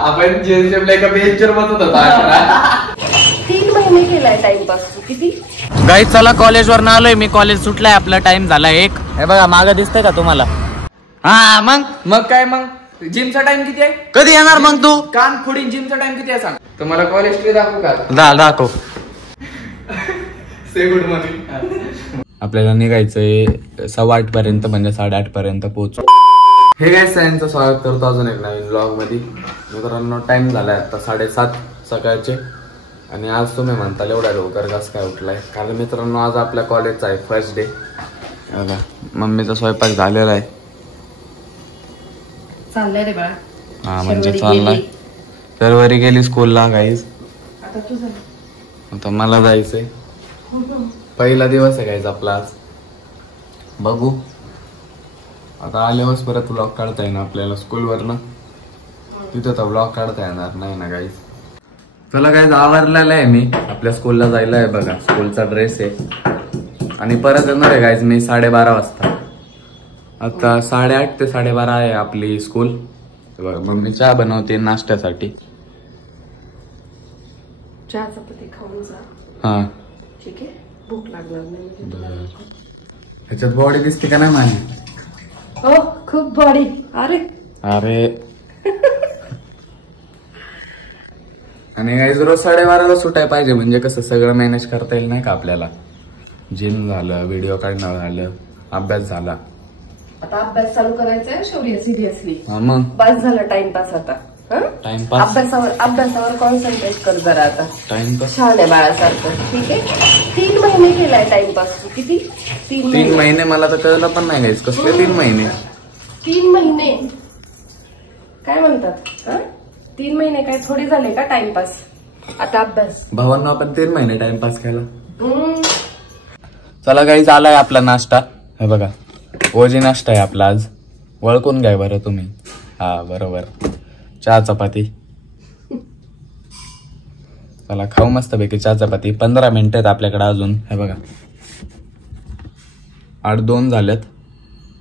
आपण जेएसएमला एका बेंचवर बसत होता. 3 महिने केलाय टाइमपास. किती गाईज चला कॉलेजवर आलोय मी. कॉलेज सुटलाय, आपला टाइम झाला 1. हे बघा मागं दिसतंय का तुम्हाला? हा मग काय मग जिमचा टाइम किती आहे? कधी येणार मग तू? कान फोडीन. जिमचा टाइम किती आहे सांग. तुम्हाला कॉलेज ट्री दाखवू का? दाखव. से गुड मॉर्निंग. आपल्याला निघायचंय 8:15 पर्यंत, म्हणजे 8:30 पर्यंत पोहोचू. हे काय सगळ्यांचं स्वागत करतो अजून एक नवीन ब्लॉग मध्ये. मित्रांनो टाइम झालाय आता 7:30 सकाळचे. आणि आज तुम्ही म्हणताल एवढा लवकर कसं काय उठलाय? कारण मित्रांनो आज आपल्या कॉलेजचा आहे फर्स्ट डे. मम्मीचा स्वयंपाक झालेला आहे. चाललंय रे बाळा. हा म्हणजे चाललाय. सर्वरी गेली स्कूलला गाईज. आता मला जायचंय. पहिला दिवस आहे गाईज आपला आज. बघू आता आल्यावर परत व्लॉग काढता येणार आपल्याला स्कूलवरनं. तिथं तर व्लॉग काढता येणार नाही ना गाईज. चला गाईज आवरलेला आहे मी. आपल्या स्कूलला जायला आहे. बघा स्कूलचा ड्रेस आहे. आणि परत येणार आहे गाईज मी 12:30 वाजता. आता 8:30 ते 12:30 आहे आपली स्कूल. बघा मम्मी चहा बनवते नाश्त्यासाठी. चहा चपाती खाऊन जा. हा ठीक आहे. भूक लागणार नाही. ह्याच्यात बॉडी दिसते का नाही माझी? हो खूप बॉडी. अरे आणि गाईज रोज 12:30ला सुटाय पाहिजे, म्हणजे कसं सगळं मॅनेज करता येईल नाही का आपल्याला. जिम झालं, व्हिडिओ काढणं झालं, अभ्यास झाला. आता अभ्यास चालू करायचा आहे शौर्य सिरियसली. मग बस झालं टाइमपास आता. टाइमपास अभ्यासावर कॉन्सन्ट्रेट कर जरा आता. टाइमपास छान आहे बाळासारखं. ठीक आहे. 3 महिने केलाय टाइमपास. किती 3 महिने मला तर कळलं पण नाही गाईज. कसले 3 महिने? 3 महिने काय म्हणतात? 3 महिने काय थोडी झाले का टाइमपास? आता अभ्यास. भावांना आपण 3 महिने टाइमपास केला. चला गाईज आलाय आपला नाश्ता. हे बघा ओजी नाश्ता आहे आपला आज. ओळखून घ्या बरं तुम्ही. हा बरोबर. चहा चपाती. चला खाऊ मस्त पैकी चहा चपाती. 15 मिनिटं आहेत आपल्याकडे अजून. हे बघा 8:02 झाल्यात.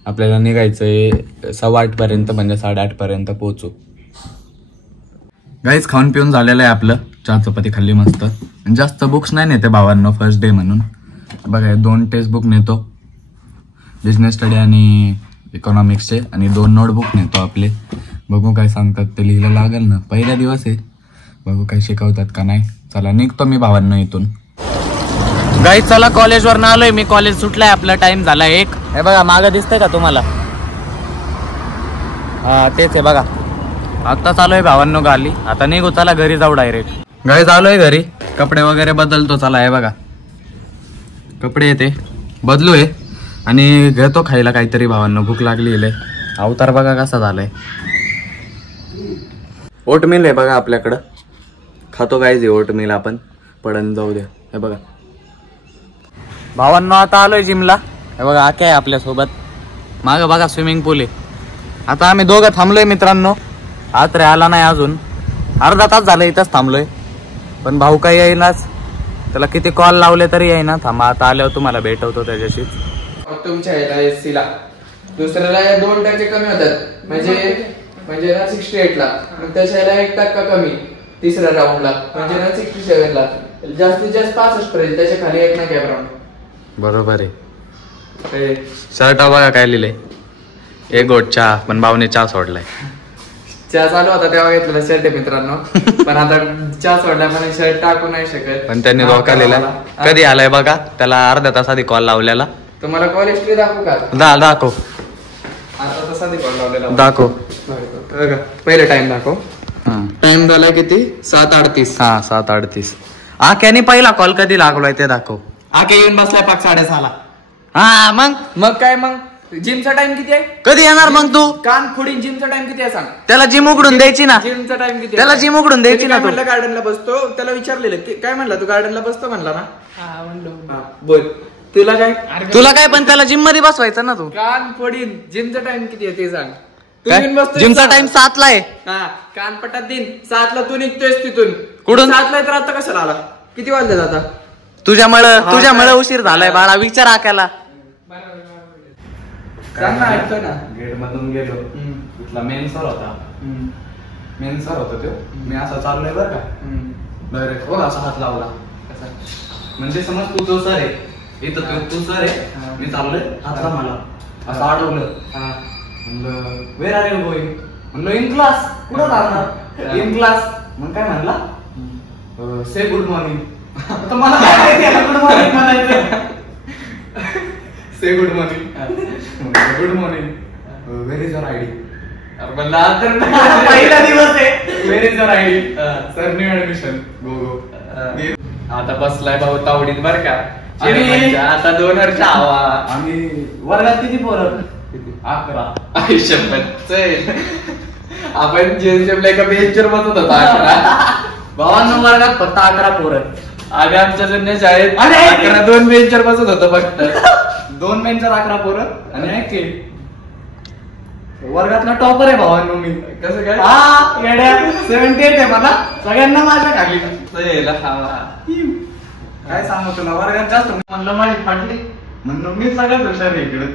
आपल्याला निघायचंय 8:15 पर्यंत, म्हणजे 8:30 पर्यंत पोहोचू. गाईज खाऊन पिऊन झालेलं आहे आपलं. चहा चपाती खाल्ली मस्त. जास्त बुक्स नाही नेते भावांनो फर्स्ट डे म्हणून. बघा 2 टेक्स्ट बुक नेतो, बिझनेस स्टडी आणि इकॉनॉमिक्सचे. आणि 2 नोटबुक नेतो आपले. बघू काय सांगतात ते लिहिलं लागेल ना. पहिला दिवस आहे. बघू काय शिकवतात का नाही. चला निघतो मी भावांना इथून. गाईज चला कॉलेजवर आलोय मी. कॉलेज सुटलाय, आपला टाइम झाला 1. हे बघा मागं दिसतंय का तुम्हाला? हा तेच आहे बघा. आता चालूय भावांनो गाली. आता निघू चला घरी जाऊ डायरेक्ट. गाईज आलोय घरी. कपडे वगैरे बदलतो. चला हे बघा कपडे येते बदलू आहे. आणि घेतो खायला काहीतरी भावांना. भूक लागली. अवतार बघा कसा झालाय. ओटमील आहे बघा आपल्याकडं. खातो गाईज ओटमील आपण. पडन जाऊ द्या. हे बघा भावांनो आता आलोय जिमला. हे बघा आके आहे आपल्यासोबत. मागं बघा स्विमिंग पूल आहे. आता आम्ही दोघं थांबलोय मित्रांनो. आज रे आला नाही अजून. अर्धा तास झालं इथंच थांबलोय. पण भाऊ काही येईनाच. त्याला किती कॉल लावले तरी येईना. थांबा आता आल्यावर तुम्हाला भेटवतो त्याच्याशीच. तुमच्या एससीला दुसऱ्याला 2 टक्के कमी होतात. म्हणजे ना 68 ला. मग त्याच्याला 1% कमी तिसऱ्या राऊंडला. म्हणजे ना 67 ला. जास्तीत जास्त 65 पर्यंत. त्याच्या खाली एक ना गॅप राऊंड. बरोबर आहे. शर्ट बघा काय लिहिलंय. 1 घोट चहा. पण भाऊने चहा सोडलाय. चहा चालू होता तेव्हा घेतलेला शर्ट आहे मित्रांनो. पण आता चहा सोडला पण शर्ट टाकू नाही शकत. पण त्यांनी धोका लिहिला. कधी आलाय बघा. त्याला अर्ध्या तास आधी कॉल लावलेला. तुम्हाला कॉलेज ट्री दाखवू का? दाखव. आता तसा कॉल लावलेला दाखव. पहिले टाइम दाखव. टाइम झाला किती? 7:38. हा 7:38. आक्याने पहिला कॉल कधी लागलोय ते दाखव. आके येऊन बसलाय 6:30. हा मग काय मग जिमचा टाइम किती आहे? कधी येणार मग तू? कान फोडीन. जिमचा टाइम किती आहे सांग. त्याला जिम उघडून द्यायची ना. जिमचा टाइम किती? त्याला जिम उघडून द्यायची ना. म्हणलं गार्डनला बसतो. त्याला विचारलेलं काय म्हणला तू? गार्डनला बसतो म्हणला ना. बोल तुला काय पण त्याला जिम मध्ये बसवायचं ना तू. कान फोडीन. जिमचा टाइम किती आहे ते सांग. जिमचा टाइम 7ला आहे. हा कानपटात दिन 7ला तू निघतोयस तिथून. कुठून? 7ला तर आता कशाला आला? किती वाजले आता? तुझ्यामुळे उशीर झालाय बाळा. विचार आक्याला. सांग ना. ऐकतो ना. गेट मधून गेलो. तिथला मेन सर होता. मेन सर होता तो. मी असा चाललोय बरं का, डायरेक्ट हो असा हात लावला. म्हणजे समज तू तो सर आहे, इथं तू सर आहे, मी चाललोय हातला मला असं अडवलं. म्हणलं वेर आर यू गोईंग, म्हणलं इन क्लास. कुठं जाणार? In class. मग काय म्हणला, से गुड मॉर्निंग. तर मला काय माहिती गुड मॉर्निंग म्हणायचं. Say good morning, good morning, where is your ID. पहिला दिवस आहे, where is your ID, sir new admission, go go. आता बसलाय भाऊ तावडीत बर का. आणि आता 2 वर्ष हवा. आणि वर्गात किती पोरं? 11. आयुष्यभर आपण जेमला एका बेंचवर बसत होतो 11. भावांनो वर्गात फक्त 11 पोरं. आम्ही आमच्या जुन्या शाळेत अरे! 11 2 बेंचवर बसत होतो फक्त. 2 बेंचवर 11 पोरं. आणि ऐक की, वर्गातला टॉपर आहे भावांनो मी. कसं काय? हा येड्या, 78 आहे मला, सगळ्यांना माझ्या खाली. काय सांगू तुला, वर्गात जास्त म्हणलं माझी फाटली, म्हणून मी सगळ्यात हुशार आहे इकडे.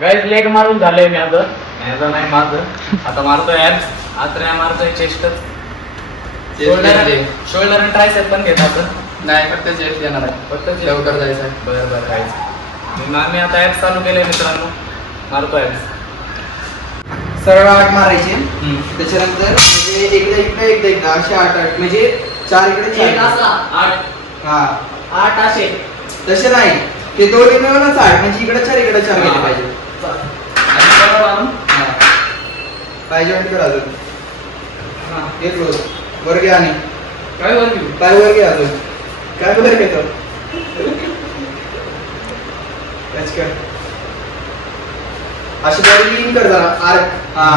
गाइस लेग मारून झालंय मी माझं नाही माझं. आता मारतोय ऍप्स, आता नाही मारतोय चेस्ट, शोल्डर आणि ट्रायसेप पण घेत आपण. नाही फक्त चेस्ट येणार आहे, फक्त लवकर जायचं. बरं गाइस, मी आता ऍप्स चालू केले मित्रांनो, मारतो ऍप्स. सरळ 8 मारायचे, त्याच्यानंतर म्हणजे एकदा असे 8 म्हणजे 4 इकडे 4. 8 हा 8 असे तसे नाही, ते दोन्ही मिळूनच 8 म्हणजे इकडे 4 इकडे 4 गेले पाहिजे. पाहिजे म्हणजे अजून हे क्लोज वर घ्या आणि काय वर पाय वर घ्या अजून काय वर घेतो अशी बॉडी लीन कर जरा आर्क. हा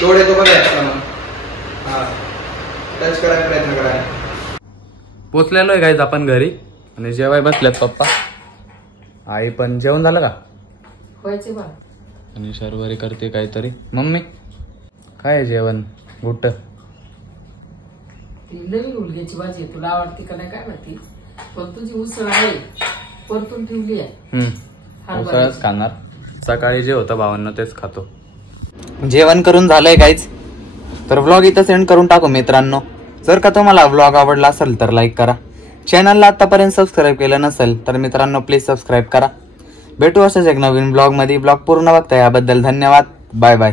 लोड येतो बघा. हा टच करायचा प्रयत्न करा. पोचलेलो आहे गाईज आपण घरी आणि जेवाय बसल्यात पप्पा. आई पण जेवण झालं का? व्हायचे बा. आणि शर्वरी करते काहीतरी. मम्मी काय आहे जेवण? गुट्ट ती नवीन उलग्याची भाजी आहे, तुला आवडते का नाही काय माहिती, पण तुझी उसळ आहे परतून ठेवली आहे. उसळच खाणार. सकाळी जे होतं भावांना तेच खातो. जेवण करून झालंय काहीच, तर व्लॉग इथं सेंड करून टाकू मित्रांनो. जर का तुम्हाला व्लॉग आवडला असेल तर लाईक करा. चॅनलला आतापर्यंत सबस्क्राईब केलं नसेल तर मित्रांनो प्लीज सबस्क्राईब करा. भेटू अशाच एक नवीन ब्लॉग मध्ये. ब्लॉग पूर्ण बघता याबद्दल धन्यवाद. Bye bye.